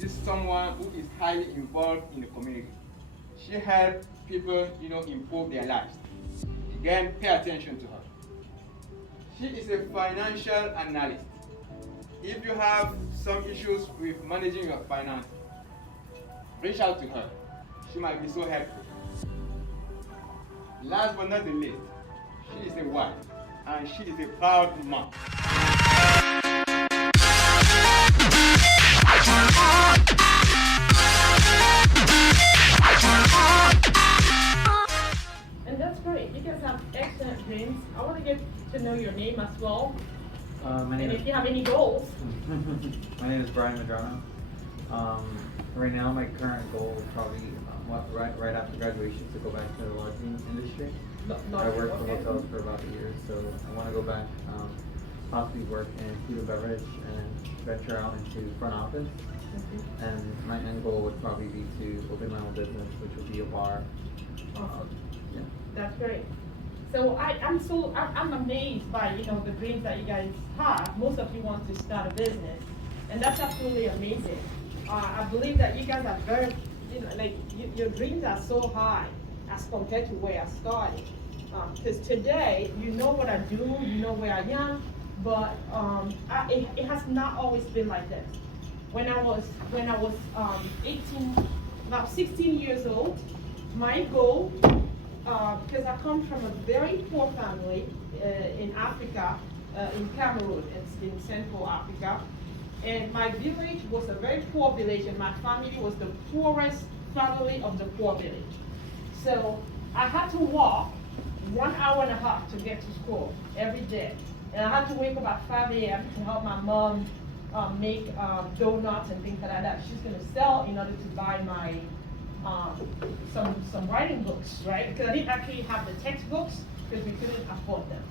She's someone who is highly involved in the community. She helps people, improve their lives. Again, pay attention to her. She is a financial analyst. If you have some issues with managing your finance, reach out to her. She might be so helpful. Last but not the least, she is a wife and she is a proud mom. And that's great. You guys have excellent dreams. I want to get to know your name as well. And if you have any goals. My name is Brian Madrano. Right now, my current goal is probably right after graduation to go back to the lodging industry. I worked for hotels for about a year, so I want to go back, possibly work in food and beverage and venture out into front office. And my end goal would probably be to open my own business, which would be a bar. Awesome. Yeah. That's great. So I'm amazed by the dreams that you guys have. Most of you want to start a business, and that's absolutely amazing. I believe that you guys are very, your dreams are so high as compared to where I started. Because today, you know what I do, you know where I am, but it has not always been like this. When I was about 16 years old, my goal, because I come from a very poor family in Africa, in Cameroon, it's in Central Africa, and my village was a very poor village, and my family was the poorest family of the poor village. So I had to walk 1 hour and a half to get to school every day, and I had to wake up at 5 a.m. to help my mom make donuts and things like that. She's going to sell in order to buy my some writing books, right? Because I didn't actually have the textbooks because we couldn't afford them.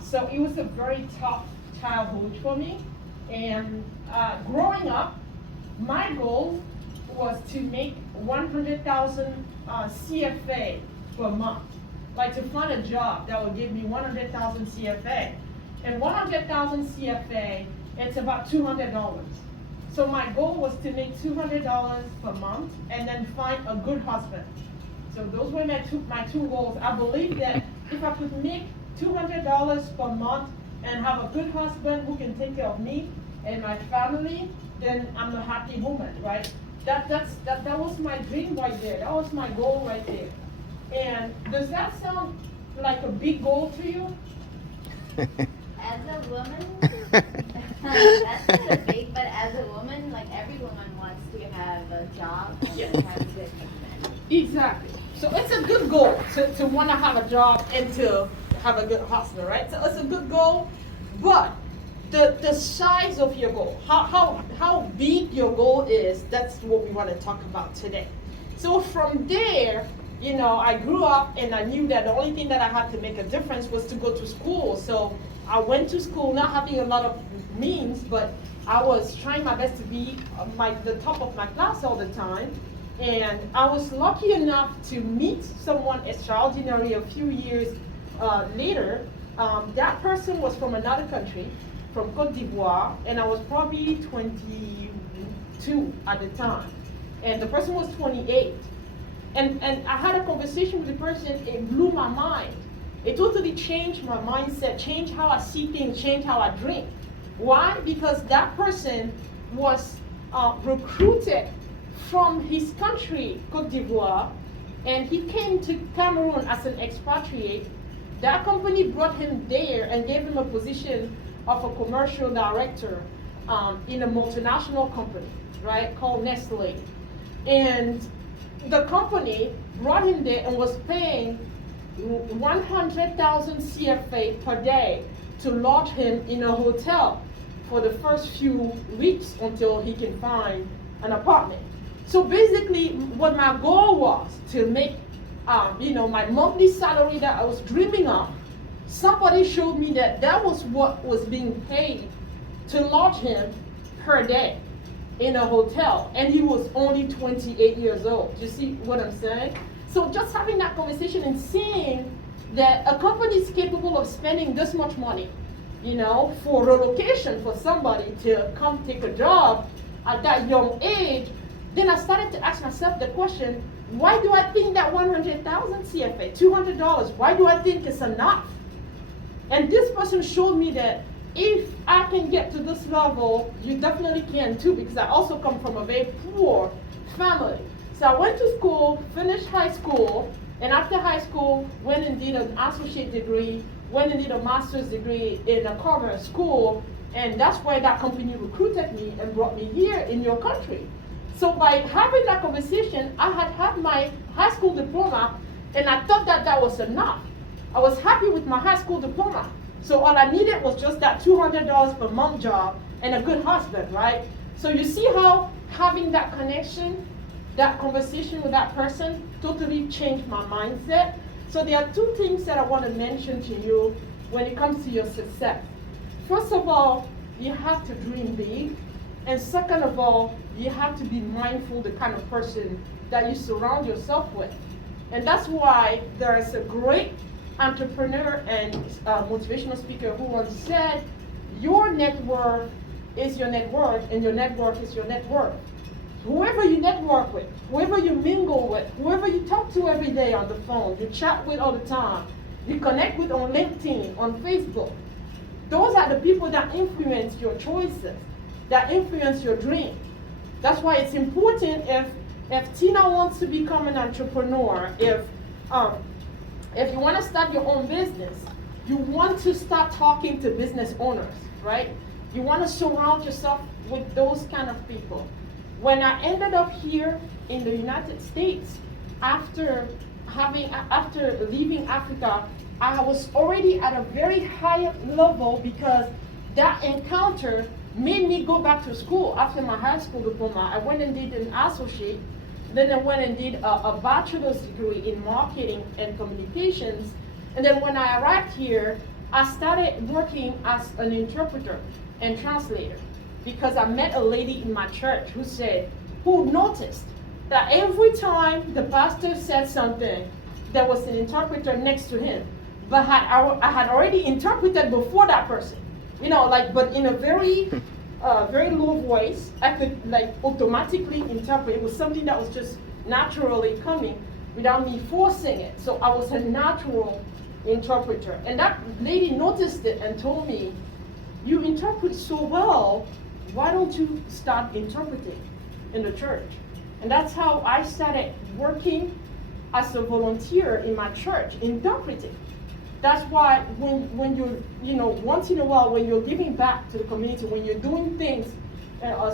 So it was a very tough childhood for me. And growing up, my goal was to make 100,000 CFA per month. Like to find a job that would give me 100,000 CFA. And 100,000 CFA, it's about $200. So my goal was to make $200 per month and then find a good husband. So those were my two goals. I believe that if I could make $200 per month and have a good husband who can take care of me and my family, then I'm a happy woman, right? That was my dream right there. That was my goal right there. And does that sound like a big goal to you? As a woman, that's kind of big, but as a woman, like every woman wants to have a job and Yeah. to have a good husband. Exactly. So it's a good goal to want to have a job and to have a good husband, right? So it's a good goal, but the size of your goal, how big your goal is, that's what we want to talk about today. So from there, I grew up and I knew that the only thing that I had to make a difference was to go to school. So I went to school not having a lot of means, but I was trying my best to be the top of my class all the time. And I was lucky enough to meet someone extraordinary a few years later. That person was from another country, from Cote d'Ivoire, and I was probably 22 at the time. And the person was 28. And I had a conversation with the person, it blew my mind. It totally changed my mindset, changed how I see things, changed how I dream. Why? Because that person was recruited from his country, Cote d'Ivoire, and he came to Cameroon as an expatriate. That company brought him there and gave him a position of a commercial director in a multinational company, right, called Nestle. And the company brought him there and was paying 100,000 CFA per day to lodge him in a hotel for the first few weeks until he can find an apartment. So basically, what my goal was to make, my monthly salary that I was dreaming of, somebody showed me that was what was being paid to lodge him per day in a hotel, and he was only 28 years old. You see what I'm saying? So just having that conversation and seeing that a company is capable of spending this much money, for relocation for somebody to come take a job, at that young age, then I started to ask myself the question, why do I think that 100,000 CFA, $200, why do I think it's enough? And this person showed me that if I can get to this level, you definitely can too, because I also come from a very poor family. So I went to school, finished high school, and after high school, went and did an associate degree, went and did a master's degree in a commerce school, and that's why that company recruited me and brought me here in your country. So by having that conversation, I had my high school diploma, and I thought that that was enough. I was happy with my high school diploma. So all I needed was just that $200 per month job and a good husband, right? So you see how having that connection, that conversation with that person totally changed my mindset. So there are two things that I want to mention to you when it comes to your success. First of all, you have to dream big. And second of all, you have to be mindful the kind of person that you surround yourself with. And that's why there is a great entrepreneur and motivational speaker who once said, your network is your net worth, and your network is your net worth. Whoever you network with, whoever you mingle with, whoever you talk to every day on the phone, you chat with all the time, you connect with on LinkedIn, on Facebook, those are the people that influence your choices, that influence your dream. That's why it's important if Tina wants to become an entrepreneur, if you want to start your own business, you want to start talking to business owners, right? You want to surround yourself with those kind of people. When I ended up here in the United States, after leaving Africa, I was already at a very high level because that encounter made me go back to school after my high school diploma. I went and did an associate, then I went and did a bachelor's degree in marketing and communications. And then when I arrived here, I started working as an interpreter and translator because I met a lady in my church who noticed that every time the pastor said something, there was an interpreter next to him. But I had already interpreted before that person. But in a very low voice, I could automatically interpret. It was something that was just naturally coming without me forcing it. So I was a natural interpreter. And that lady noticed it and told me, you interpret so well, why don't you start interpreting in the church? And that's how I started working as a volunteer in my church, interpreting. That's why when you're, once in a while, when you're giving back to the community, when you're doing things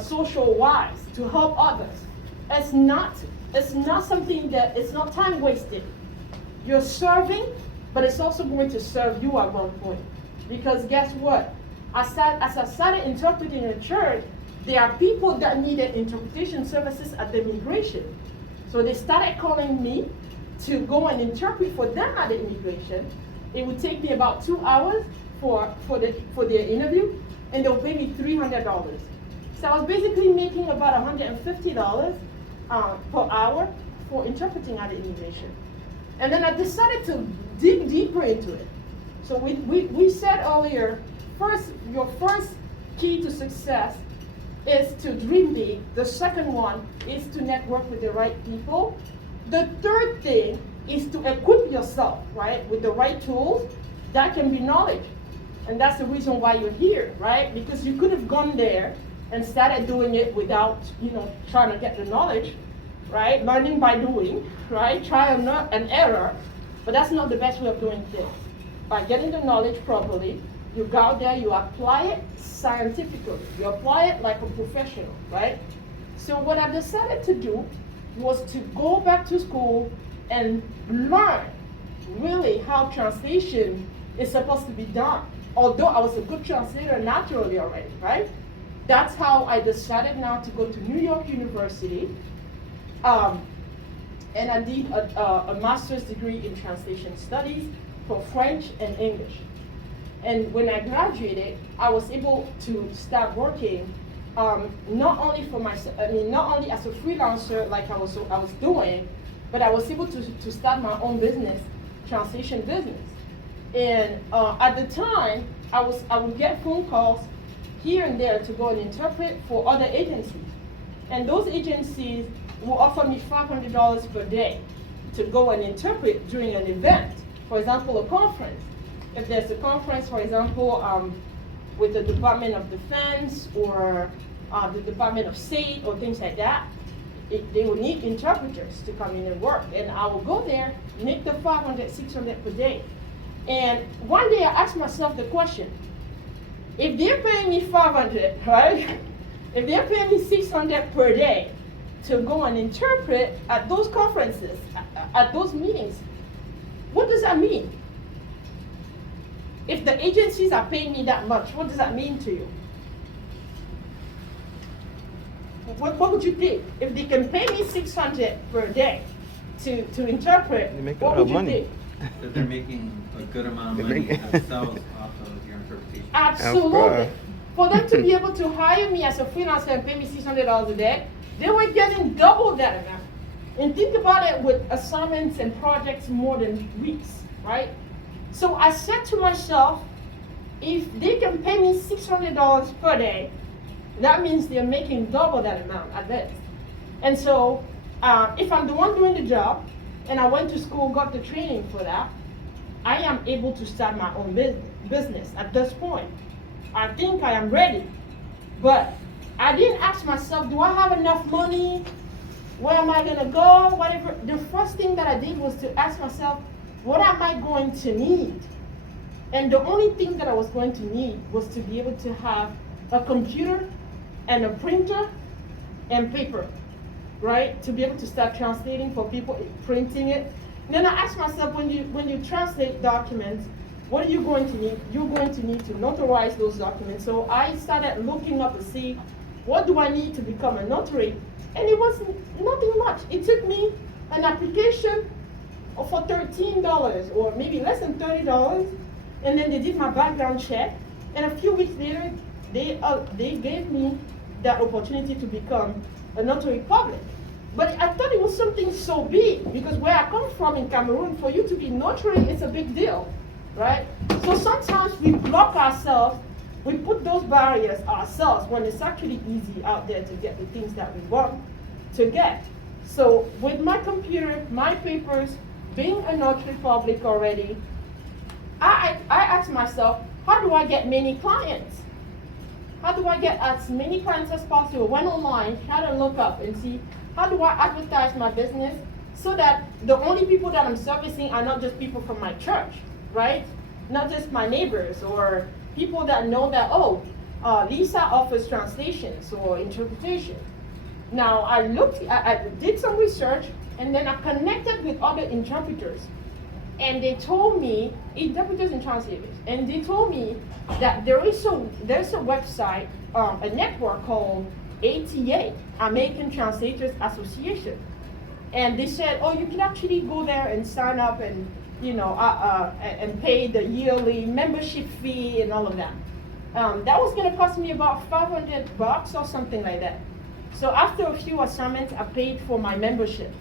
social-wise to help others, it's not something that, it's not time wasted. You're serving, but it's also going to serve you at one point. Because guess what? As I started interpreting in church, there are people that needed interpretation services at the immigration. So they started calling me to go and interpret for them at the immigration. It would take me about 2 hours for their interview, and they'll pay me $300. So I was basically making about $150 per hour for interpreting at the immigration. And then I decided to dig deeper into it. So we said earlier, your first key to success is to dream big. The second one is to network with the right people. The third thing is to equip yourself, right, with the right tools. That can be knowledge. And that's the reason why you're here, right? Because you could have gone there and started doing it without, trying to get the knowledge, right? Learning by doing, right? Trial and error. But that's not the best way of doing things. By getting the knowledge properly, you go out there, you apply it scientifically. You apply it like a professional, right? So what I decided to do was to go back to school and learn really how translation is supposed to be done. Although I was a good translator naturally already, right? That's how I decided now to go to New York University. And I did a master's degree in translation studies for French and English. And when I graduated, I was able to start working not only as a freelancer like I was doing, but I was able to start my own business, translation business. And at the time, I would get phone calls here and there to go and interpret for other agencies. And those agencies will offer me $500 per day to go and interpret during an event. For example, a conference. If there's a conference, for example, with the Department of Defense or the Department of State or things like that, they will need interpreters to come in and work. And I will go there, make the 500, 600 per day. And one day I asked myself the question, if they're paying me 500, right? If they're paying me 600 per day to go and interpret at those conferences, at those meetings, what does that mean? If the agencies are paying me that much, what does that mean to you? What would you think? If they can pay me 600 per day to interpret, what would you think? That they're making a good amount of money themselves off of your interpretation. Absolutely. For them to be able to hire me as a freelancer and pay me $600 a day, they were getting double that amount. And think about it with assignments and projects more than weeks, right? So I said to myself, if they can pay me $600 per day, that means they're making double that amount at least. And so if I'm the one doing the job, and I went to school, got the training for that, I am able to start my own business at this point. I think I am ready. But I didn't ask myself, do I have enough money? Where am I gonna go? Whatever. The first thing that I did was to ask myself, what am I going to need? And the only thing that I was going to need was to be able to have a computer and a printer and paper, right? To be able to start translating for people, printing it. And then I asked myself, when you translate documents, what are you going to need? You're going to need to notarize those documents. So I started looking up to see, what do I need to become a notary? And it was nothing much. It took me an application for $13 or maybe less than $30. And then they did my background check. And a few weeks later, they gave me that opportunity to become a notary public. But I thought it was something so big, because where I come from in Cameroon, for you to be notary, it's a big deal, right? So sometimes we block ourselves, we put those barriers ourselves when it's actually easy out there to get the things that we want to get. So with my computer, my papers, being a notary public already, I asked myself, how do I get many clients? How do I get as many clients as possible? Went online, tried to look up and see, how do I advertise my business so that the only people that I'm servicing are not just people from my church, right? Not just my neighbors or people that know that, oh, Lisa offers translations or interpretation. Now I did some research, and then I connected with other interpreters. And they told me, interpreters and translators, and they told me that there's a website, a network called ATA, American Translators Association. And they said, oh, you can actually go there and sign up and, and pay the yearly membership fee and all of that. That was gonna cost me about $500 or something like that. So after a few assignments, I paid for my membership.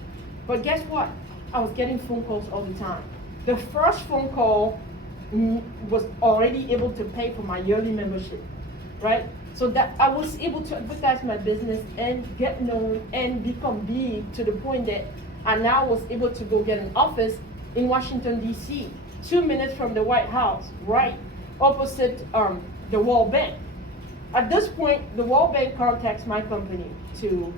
But guess what? I was getting phone calls all the time. The first phone call was already able to pay for my yearly membership, right? So that I was able to advertise my business and get known and become big to the point that I now was able to go get an office in Washington, D.C., 2 minutes from the White House, right opposite the World Bank. At this point, the World Bank contacts my company to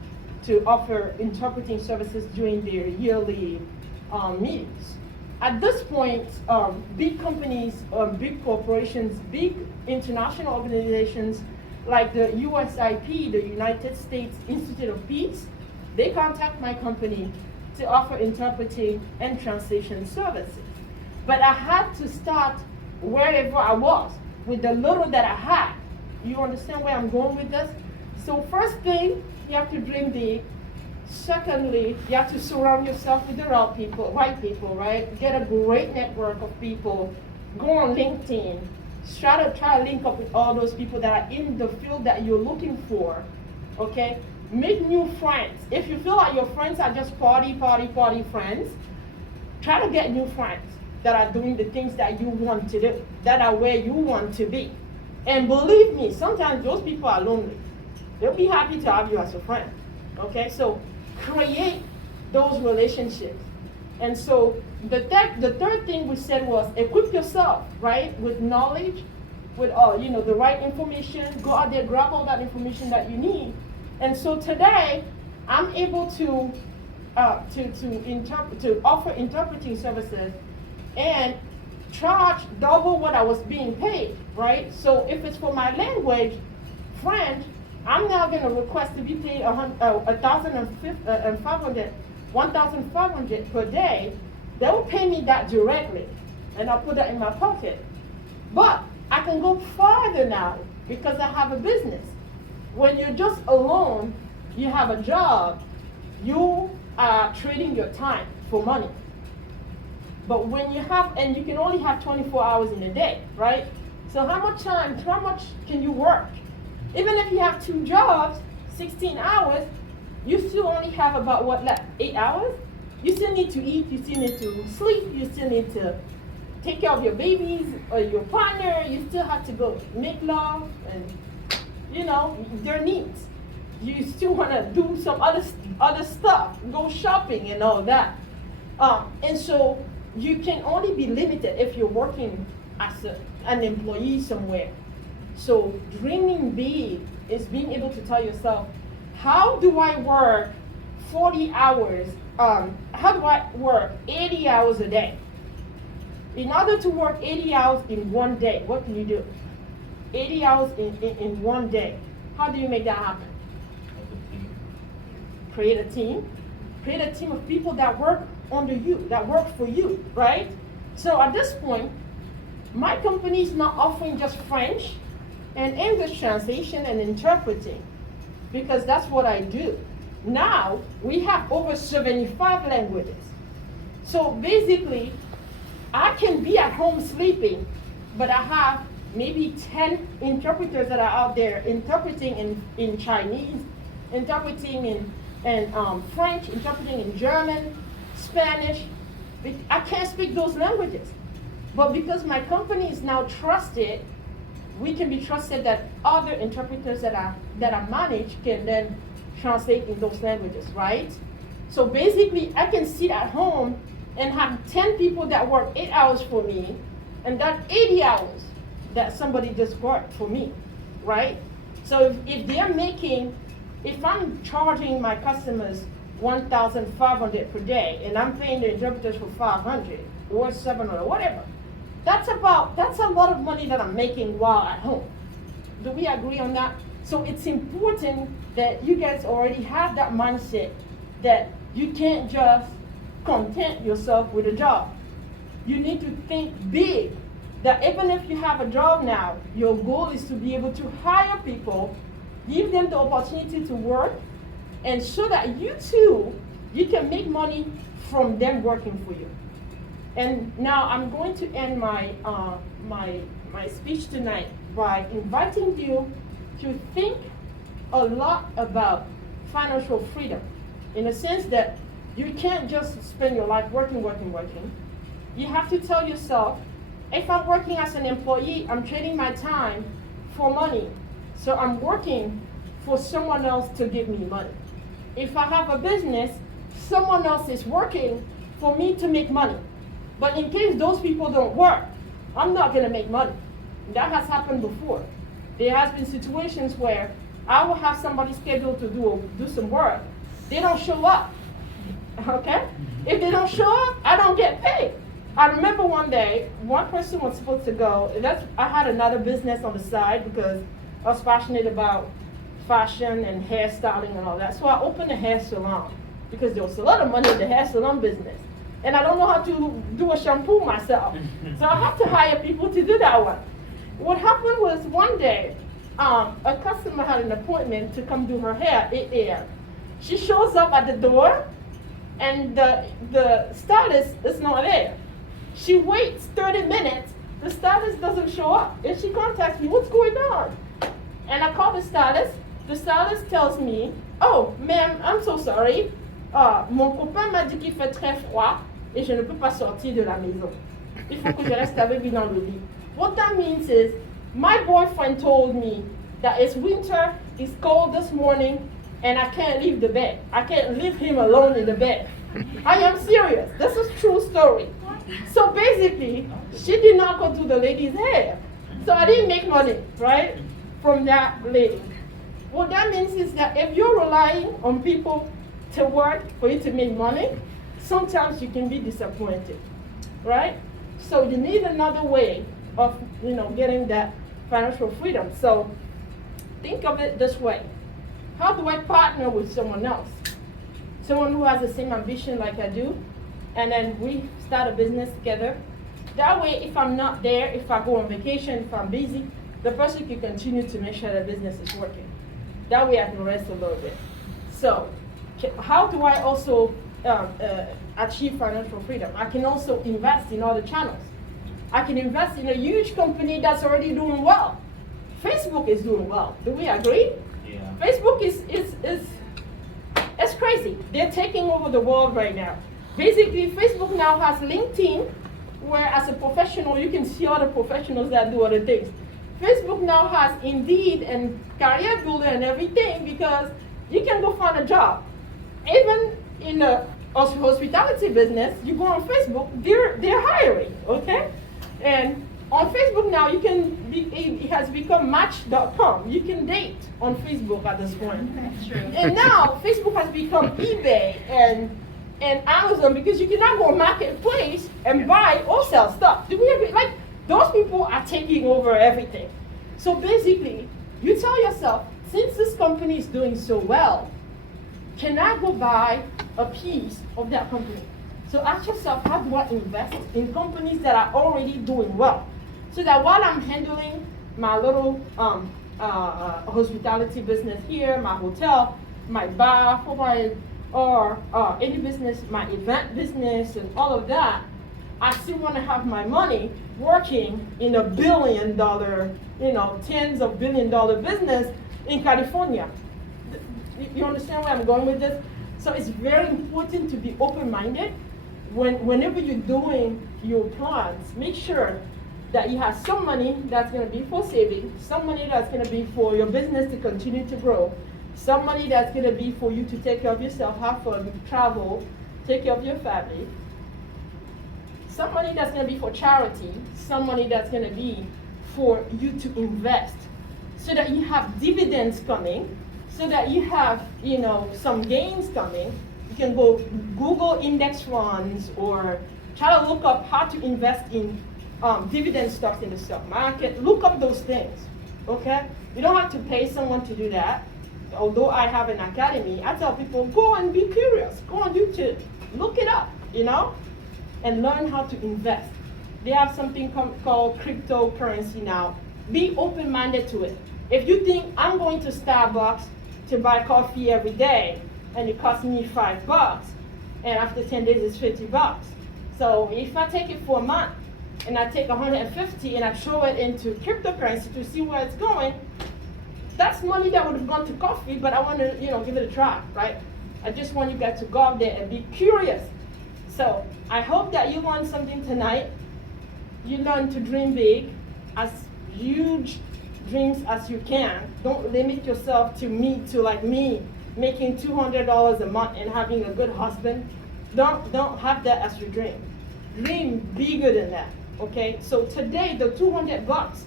offer interpreting services during their yearly meetings. At this point, big companies, big corporations, big international organizations like the USIP, the United States Institute of Peace, they contact my company to offer interpreting and translation services. But I had to start wherever I was with the little that I had. You understand where I'm going with this? So first thing, you have to dream big. Secondly, you have to surround yourself with the right people, right? Get a great network of people. Go on LinkedIn. Try to link up with all those people that are in the field that you're looking for, okay? Make new friends. If you feel like your friends are just party friends, try to get new friends that are doing the things that you want to do, that are where you want to be. And believe me, sometimes those people are lonely. They'll be happy to have you as a friend. Okay, so create those relationships. And so the third thing we said was equip yourself, right, with knowledge, with the right information. Go out there, grab all that information that you need. And so today, I'm able to offer interpreting services and charge double what I was being paid, right? So if it's for my language, French, I'm now going to request to be paid 1,500 per day. They will pay me that directly, and I'll put that in my pocket. But I can go farther now because I have a business. When you're just alone, you have a job, you are trading your time for money. But when you have, and you can only have 24 hours in a day, right? So how much can you work? Even if you have 2 jobs, 16 hours, you still only have about what left? 8 hours? You still need to eat, you still need to sleep, you still need to take care of your babies or your partner, you still have to go make love and their needs. You still want to do some other stuff, go shopping and all that. And so you can only be limited if you're working as an employee somewhere. So dreaming big is being able to tell yourself, how do I work 40 hours? How do I work 80 hours a day? In order to work 80 hours in one day, what can you do? 80 hours in one day. How do you make that happen? Create a team. Create a team of people that work under you, that work for you, right? So at this point, my company is not offering just French and English translation and interpreting, because that's what I do. Now, we have over 75 languages. So basically, I can be at home sleeping, but I have maybe 10 interpreters that are out there interpreting in Chinese, interpreting in French, interpreting in German, Spanish. I can't speak those languages. But because my company is now trusted, we can be trusted that other interpreters that are managed can then translate in those languages, right? So basically, I can sit at home and have 10 people that work 8 hours for me, and that 80 hours that somebody just worked for me, right? So if I'm charging my customers 1,500 per day, and I'm paying the interpreters for 500 or 700 or whatever, that's a lot of money that I'm making while at home. Do we agree on that? So it's important that you guys already have that mindset that you can't just content yourself with a job. You need to think big, that even if you have a job now, your goal is to be able to hire people, give them the opportunity to work, and so that you can make money from them working for you. And now I'm going to end my speech tonight by inviting you to think a lot about financial freedom, in a sense that you can't just spend your life working. You have to tell yourself, if I'm working as an employee, I'm trading my time for money. So I'm working for someone else to give me money. If I have a business, someone else is working for me to make money. But in case those people don't work, I'm not going to make money. That has happened before. There has been situations where I will have somebody scheduled to do some work. They don't show up. Okay? If they don't show up, I don't get paid. I remember one day, one person was supposed to go. I had another business on the side because I was passionate about fashion and hairstyling and all that. So I opened a hair salon because there was a lot of money in the hair salon business. And I don't know how to do a shampoo myself. So I had to hire people to do that one. What happened was one day, a customer had an appointment to come do her hair at 8 a.m. She shows up at the door, and the stylist is not there. She waits 30 minutes, the stylist doesn't show up, and she contacts me, what's going on? And I call the stylist tells me, oh, ma'am, I'm so sorry. Mon copain m'a dit qu'il fait très froid, et je ne peux pas sortir de la maison. Il faut que je reste avec lui dans le lit. What that means is, my boyfriend told me that it's winter, it's cold this morning, and I can't leave the bed. I can't leave him alone in the bed. I am serious. This is true story. So basically, she did not go to the lady's hair. So I didn't make money, right, from that lady. What that means is that if you're relying on people to work for you to make money, sometimes you can be disappointed, right? So you need another way of, getting that financial freedom. So think of it this way. How do I partner with someone else? Someone who has the same ambition like I do, and then we start a business together. That way, if I'm not there, if I go on vacation, if I'm busy, the person can continue to make sure the business is working. That way I can rest a little bit. So how do I also achieve financial freedom? I can also invest in other channels. I can invest in a huge company that's already doing well. Facebook is doing well. Do we agree? Yeah. Facebook is it's crazy. They're taking over the world right now. Basically, Facebook now has LinkedIn, where as a professional, you can see other professionals that do other things. Facebook now has Indeed and Career Builder and everything, because you can go find a job. Even in the hospitality business, you go on Facebook, they're hiring, okay? And on Facebook now, it has become Match.com. You can date on Facebook at this point. That's true. And now Facebook has become eBay and Amazon, because you can now go on Marketplace and buy or sell stuff. Do we agree? Like, those people are taking over everything. So basically, you tell yourself, since this company is doing so well, can I go buy a piece of that company? So ask yourself, how do I invest in companies that are already doing well? So that while I'm handling my little hospitality business here, my hotel, my bar, or any business, my event business and all of that, I still want to have my money working in $1 billion, tens of $1 billion business in California. You understand where I'm going with this? So it's very important to be open-minded. Whenever you're doing your plans, make sure that you have some money that's going to be for saving, some money that's going to be for your business to continue to grow, some money that's going to be for you to take care of yourself, have fun, travel, take care of your family, some money that's going to be for charity, some money that's going to be for you to invest, so that you have dividends coming, so that you have, some gains coming. You can go Google index funds or try to look up how to invest in dividend stocks in the stock market. Look up those things, okay? You don't have to pay someone to do that. Although I have an academy, I tell people, go and be curious. Go on YouTube, look it up, and learn how to invest. They have something called cryptocurrency now. Be open-minded to it. If you think I'm going to Starbucks to buy coffee every day, and it costs me $5, and after 10 days it's $50. So if I take it for a month, and I take 150 and I throw it into cryptocurrency to see where it's going, that's money that would have gone to coffee, but I want to, give it a try, right? I just want you guys to go out there and be curious. So I hope that you learned something tonight. You learn to dream big, as huge dreams as you can. Don't limit yourself to like me, making $200 a month and having a good husband. Don't have that as your dream. Dream bigger than that, okay? So today, the $200,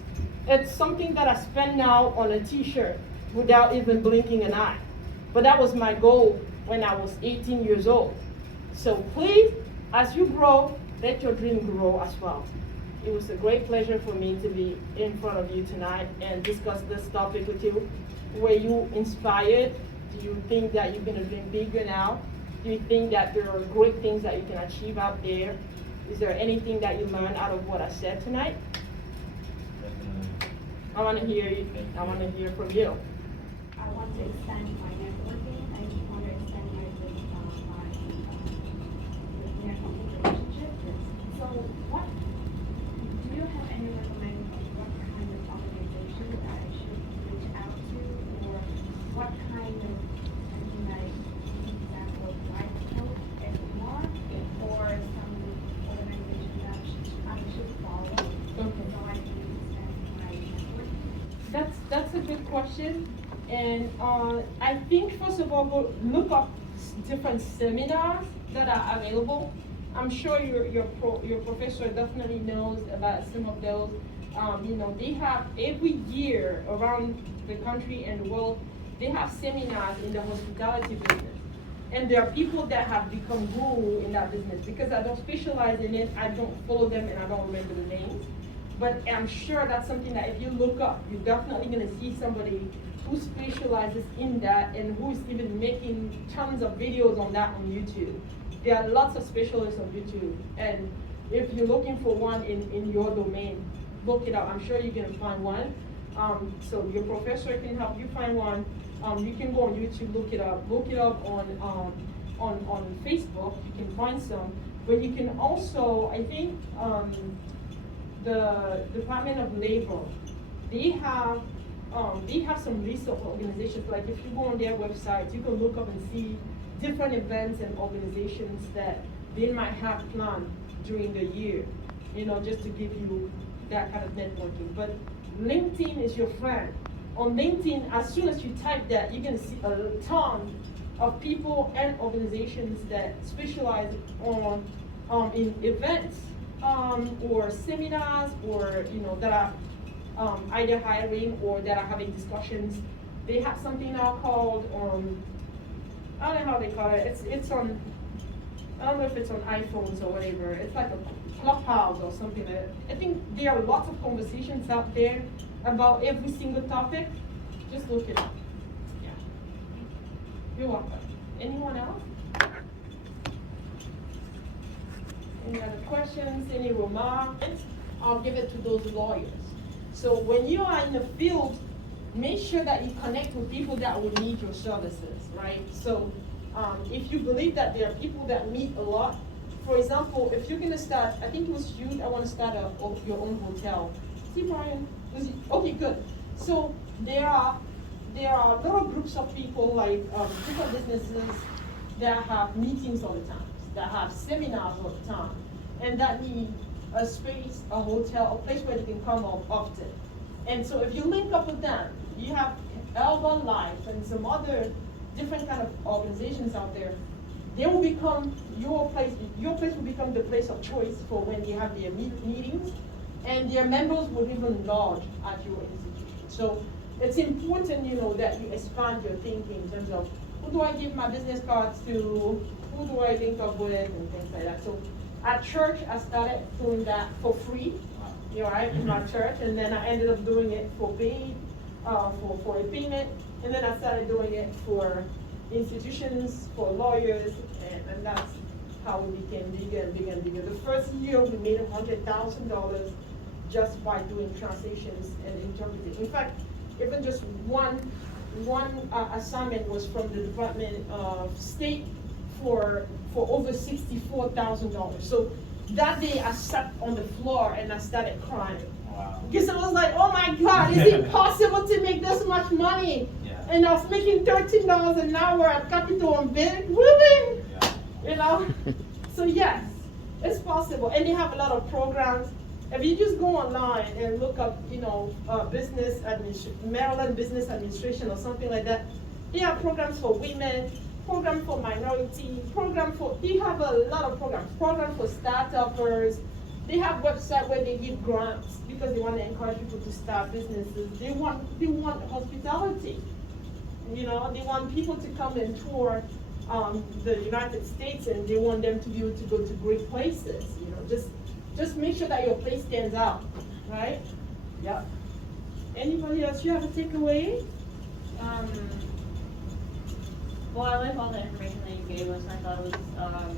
it's something that I spend now on a t-shirt without even blinking an eye. But that was my goal when I was 18 years old. So please, as you grow, let your dream grow as well. It was a great pleasure for me to be in front of you tonight and discuss this topic with you. Were you inspired? Do you think that you're going to dream bigger now? Do you think that there are great things that you can achieve out there? Is there anything that you learned out of what I said tonight? I want to hear you. I want to hear from you. I want to expand my networking. I want to expand my relationship. So what do you have any recommendation on what kind of organization that I should reach out to, or what kind of something like example life coach and more, or some organization that I should follow so I can expand my networking? That's a good question, And I think first of all, go look up different seminars that are available. I'm sure your professor definitely knows about some of those. You know, they have every year around the country and the world, they have seminars in the hospitality business. And there are people that have become guru in that business. Because I don't specialize in it, I don't follow them and I don't remember the names. But I'm sure that's something that if you look up, you're definitely gonna see somebody who specializes in that and who's even making tons of videos on that on YouTube. There are lots of specialists on YouTube. And if you're looking for one in your domain, look it up. I'm sure you're gonna find one. So your professor can help you find one. You can go on YouTube, look it up. Look it up on Facebook. You can find some. But you can also, I think, the Department of Labor, they have some list of organizations. Like if you go on their website, you can look up and see different events and organizations that they might have planned during the year. You know, just to give you that kind of networking. But LinkedIn is your friend. On LinkedIn, as soon as you type that, you're gonna see a ton of people and organizations that specialize on in events or seminars, or you know, that are either hiring or that are having discussions. They have something now called I don't know how they call it. It's on, I don't know if it's on iPhones or whatever. It's like a Clubhouse or something like that. I think there are lots of conversations out there about every single topic. Just look it up. Yeah. You're welcome. Anyone else? Any other questions? Any remarks? I'll give it to those lawyers. So when you are in the field, make sure that you connect with people that will need your services, right? So if you believe that there are people that meet a lot, for example, if you're gonna start, I think it was you that want to start your own hotel. See, Brian? Okay, good. So there are little groups of people, like different businesses that have meetings all the time, that have seminars all the time, and that need a space, a hotel, a place where they can come often. And so if you link up with them, you have Urban Life and some other different kind of organizations out there, they will become your place will become the place of choice for when they have their meetings, and their members will even lodge at your institution. So it's important, you know, that you expand your thinking in terms of who do I give my business cards to, who do I link up with, and things like that. So at church, I started doing that for free, you know, right, in my church, and then I ended up doing it for paid, for a payment, and then I started doing it for institutions, for lawyers, and that's how we became bigger and bigger and bigger. The first year we made $100,000 just by doing translations and interpreting. In fact, even just one assignment was from the Department of State for over $64,000. So that day I sat on the floor and I started crying. Wow. Because I was like, oh my God, is it possible to make this much money? Yeah. And I was making $13 an hour at Capitol and Big Women, you know? So yes, it's possible. And they have a lot of programs. If you just go online and look up, you know, Maryland Business Administration or something like that, they have programs for women, program for minority, they have a lot of programs for startups. They have websites where they give grants because they want to encourage people to start businesses. They want hospitality. You know, they want people to come and tour the United States, and they want them to be able to go to great places. You know, just make sure that your place stands out, right? Yeah. Anybody else? You have a takeaway? Well, I like all the information that you gave us. I thought it was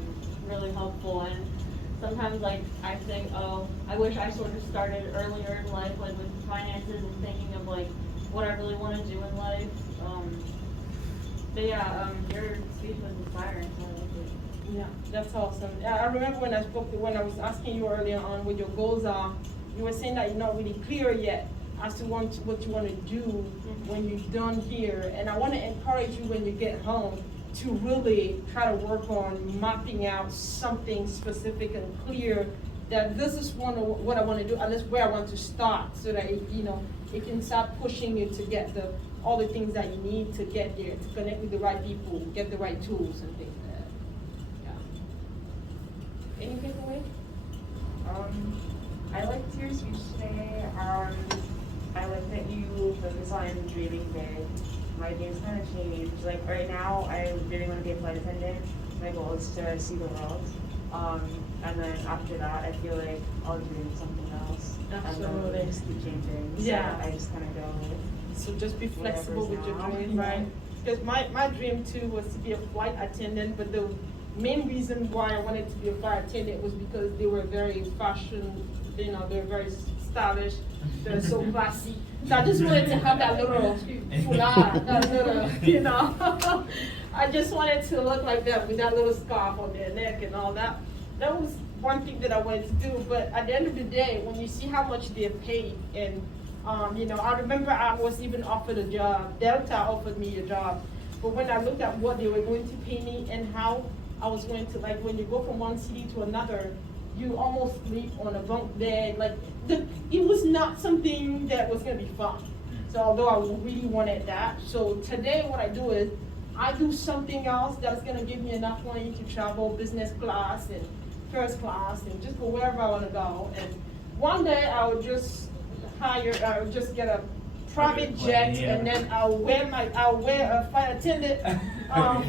really helpful, and sometimes, like, I think, oh, I wish I sort of started earlier in life, like with finances and thinking of like what I really want to do in life. But yeah, your speech was inspiring, so I liked it. Yeah, that's awesome. I remember when I was asking you earlier on what your goals are, you were saying that you're not really clear yet as to what you want to do when you're done here. And I want to encourage you when you get home to really try to work on mapping out something specific and clear, that this is what I want to do, and this is where I want to start, so that it can start pushing you to get the all the things that you need to get there, to connect with the right people, get the right tools and things like that. Yeah. Any takeaway? I liked your speech today. I like that you focus on dreaming big. My dreams kind of changed. Like right now, I really want to be a flight attendant. My goal is to see the world. And then after that, I feel like I'll do something else. Absolutely. And then just keep changing. So Yeah. I just kind of go with So just be flexible with your whatever's dream, now. right? Because my dream too was to be a flight attendant, but the main reason why I wanted to be a flight attendant was because they were very fashion, they're very stylish, they're so classy. So I just wanted to have that little foulard, that little, I just wanted to look like that with that little scarf on their neck and all that. That was one thing that I wanted to do, but at the end of the day, when you see how much they're paid, and I remember I was even offered a job. Delta offered me a job, but when I looked at what they were going to pay me and how I was going to, like, when you go from one city to another, you almost sleep on a bunk bed. Like, it was not something that was going to be fun. So although I really wanted that, so today what I do is I do something else that's going to give me enough money to travel business class and first class and just go wherever I want to go. And one day I would just get a private jet, and then I'll wear a flight attendant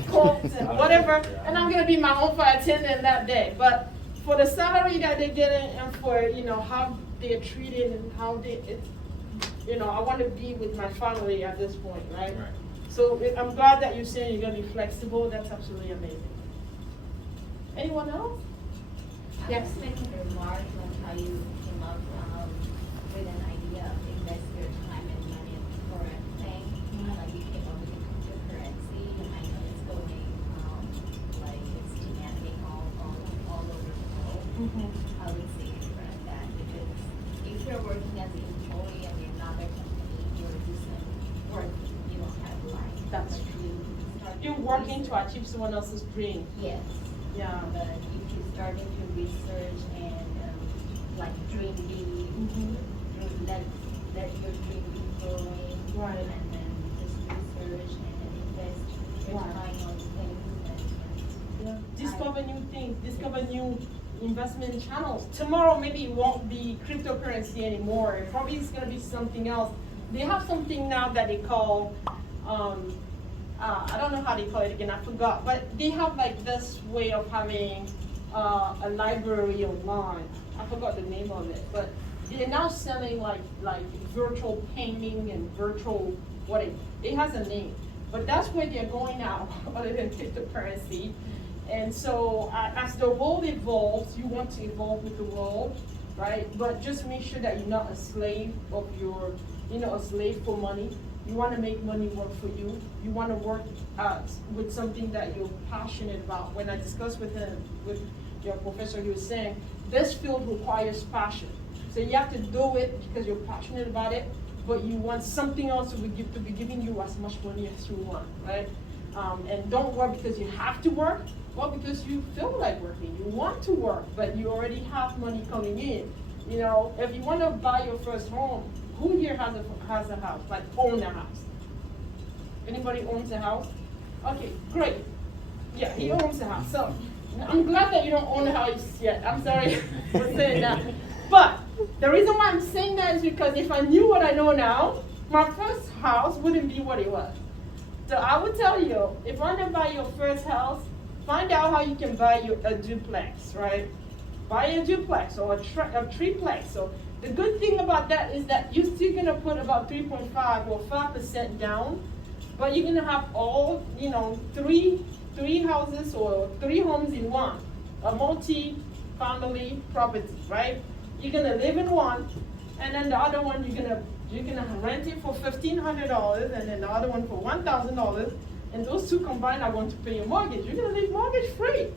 coat and whatever, and I'm gonna be my own flight attendant that day. But for the salary that they're getting and for how they're treated and how I want to be with my family at this point, right? So I'm glad that you're saying you're gonna be flexible. That's absolutely amazing. Anyone else? I was making a remark on how you came up with an idea of invest your time and money in the correct thing. Like you came up with the cryptocurrency, and I know it's going, like it's demanding all over the world. I would say correct that, because if you're working as an employee of another company, you're just work, you don't have life. That's true. You're working to achieve someone else's dream. Yes. Yeah. But if you starting to research and like dream big, let your dream be growing, Right. and then just research and then invest your Right. time on things. Discover new things, discover new investment channels. Tomorrow maybe it won't be cryptocurrency anymore. Probably it's gonna be something else. They have something now that they call, I don't know how they call it again, I forgot, but they have like this way of having a library online. I forgot the name of it, but they're now selling like virtual painting and virtual it has a name, but that's where they're going now other than cryptocurrency. And so as the world evolves, you want to evolve with the world, right? But just make sure that you're not a slave of a slave for money. You want to make money work for you. You want to work with something that you're passionate about. When I discussed with your professor, he was saying, this field requires passion. So you have to do it because you're passionate about it, but you want something else to be giving you as much money as you want, right? And don't work because you have to work. Well, because you feel like working, you want to work, but you already have money coming in. If you want to buy your first home, who here has a house, like own a house? Anybody owns a house? Okay, great. Yeah, he owns a house. So I'm glad that you don't own a house yet. I'm sorry for saying that. But the reason why I'm saying that is because if I knew what I know now, my first house wouldn't be what it was. So I would tell you, if you want to buy your first house, find out how you can buy a duplex, right? Buy a duplex or a triplex. So the good thing about that is that you're still going to put about 3.5 or 5% down, but you're going to have all, three houses or 3 homes in one, a multi-family property, right? You're going to live in one, and then the other one you're going to rent it for $1,500, and then the other one for $1,000, and those two combined are going to pay your mortgage. You're going to live mortgage free,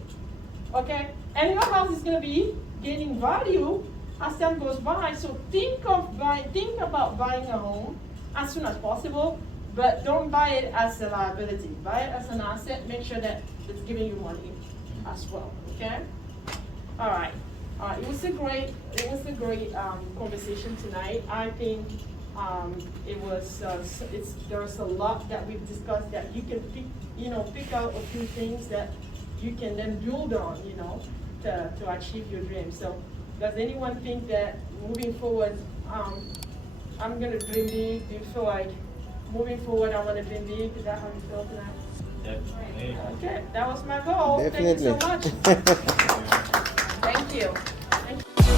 okay? And your house is going to be gaining value as time goes by. So think about buying a home as soon as possible, but don't buy it as a liability. Buy it as an asset. Make sure that it's giving you money as well. Okay. All right. It was a great conversation tonight. I think It was, there's a lot that we've discussed that you can pick out a few things that you can then build on, to achieve your dream. So does anyone think that moving forward, I'm gonna dream big? Do you feel like moving forward I wanna dream big? Is that how you feel tonight? Definitely. Okay, that was my goal. Definitely. Thank you so much. Thank you. Thank you.